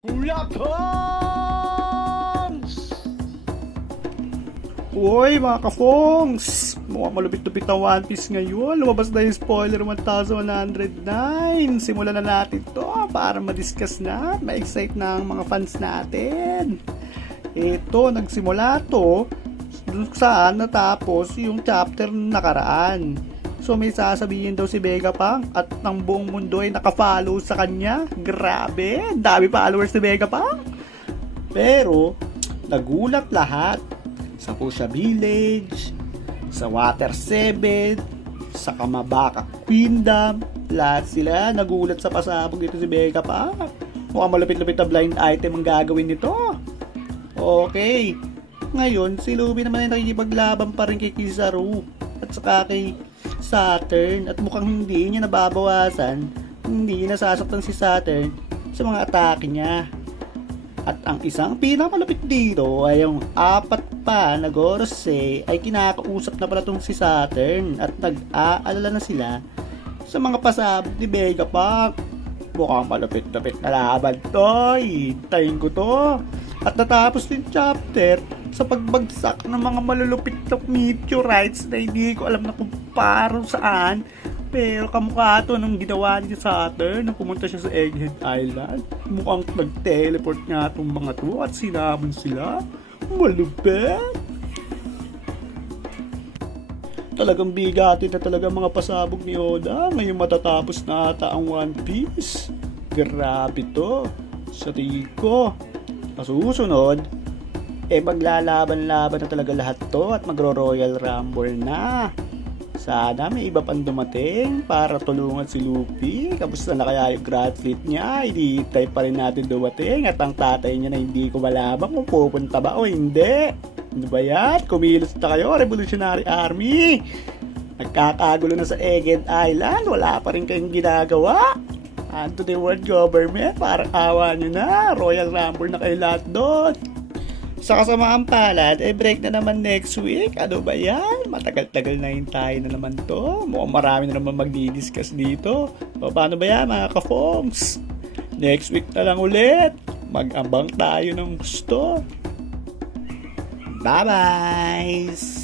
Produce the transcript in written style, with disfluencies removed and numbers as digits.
Kuya Tongs! Uy mga ka-fongs! Mukhang malupit-lupit na One Piece ngayon. Lumabas na yung spoiler 1109. Simulan na natin to para ma-discuss na, ma-excite na ang mga fans natin. Ito, nagsimula to dun saan natapos yung chapter na nakaraan. So may sasabihin daw si Vegapunk at ng buong mundo ay nakafollow sa kanya. Grabe, dami followers ni Vegapunk. Pero nagulat lahat sa Pusha Village, sa Water 7, sa Kamabaka Queendom. Lahat sila nagulat sa pasabog dito si Vegapunk. Mukhang malupit-lupit na blind item ang gagawin nito. Okay, ngayon si Luffy naman ay nakikipaglaban pa rin kay Kizaru at saka kay Saturn, at mukhang hindi niya nababawasan, hindi niya nasasaktan si Saturn sa mga atake niya. At ang isang pinakamalupit dito ay yung apat pa na Gorosei ay kinakausap na pala tong si Saturn at nag-aalala na sila sa mga pasabog ni Vegapunk. Mukhang malupit-lupit na laban to, hintayin ko to. At natapos din chapter sa pagbagsak ng mga malulupit na meteorites na hindi ko alam na kung para saan. Pero kamukha to nung ginawa ni Saturn nung pumunta siya sa Egghead Island. Mukhang nag-teleport nga itong mga to at sinabon sila. Malupit! Talagang bigatin na talaga mga pasabog ni Oda. Ngayon matatapos na ata ang One Piece. Grabe to. Sa tingin ko, susunod, maglalaban-laban na talaga lahat to at magro-Royal Rumble na. Sana may iba pang dumating para tulungan si Luffy. Kamusta na kaya yung Grand Fleet niya? Hinihintay pa rin natin dumating at ang tatay niya na hindi ko malaman kung pupunta ba o hindi. Ano ba yan? Kumilos na kayo, Revolutionary Army. Nagkakagulo na sa Egghead Island. Wala pa rin kayong ginagawa. And to the world government, parang awa nyo na. Royal Rumble na kayo lahat doon. Sa kasamaang palad, break na naman next week. Ano ba yan? Matagal-tagal na hintayin na naman to. Mukhang marami na naman magdi-discuss dito. O, paano ba yan mga ka-fongs? Next week na lang ulit. Mag-ambang tayo ng gusto. Bye-bye!